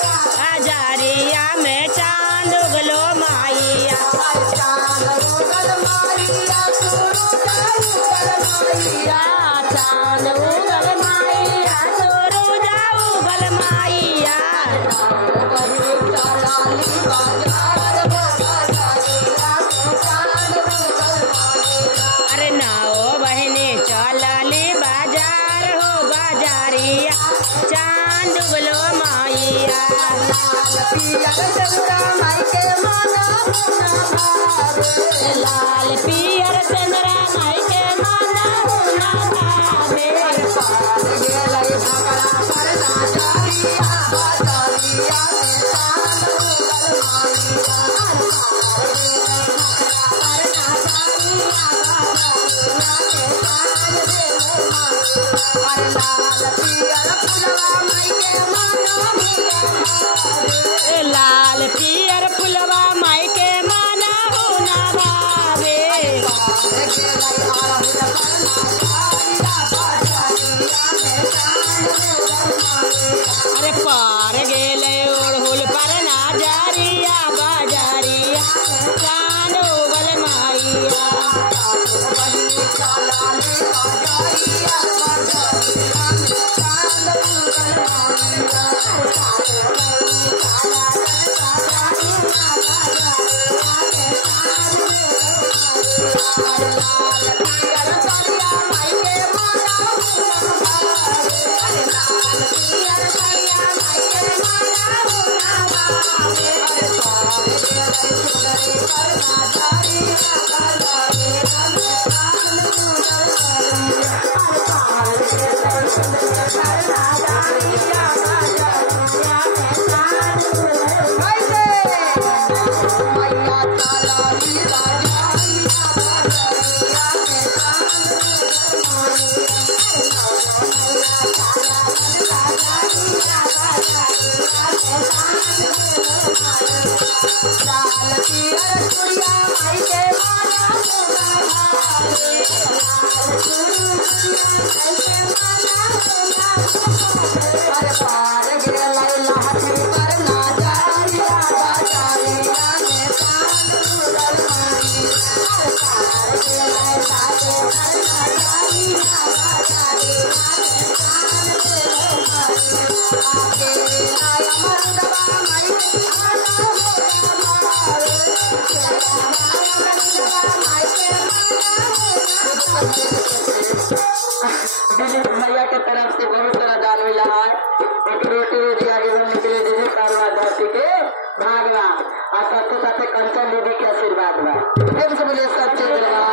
बाजारिया में चांद उगलो माइया चांद उगल माइया सूरज उगल माइया अरे नाओ बहने चलली बाजार हो बाजारिया चांद उगलो माइया लाल पियर चंद्रा माई के माना होना भावे लाल पियर फुलवा माई के माना होना भावे अरे पार गेले ओढ़ुल पर नाजरिया बाजारिया चांद उगल माइया भैया के तरफ से बहुत सारा दान मिला है। एक रोटी दिया निकले दीदी कारोबार धरती के भागवा और सबके साथ कंचन दीदी के आशीर्वाद बा। बोले सच्चे दरबार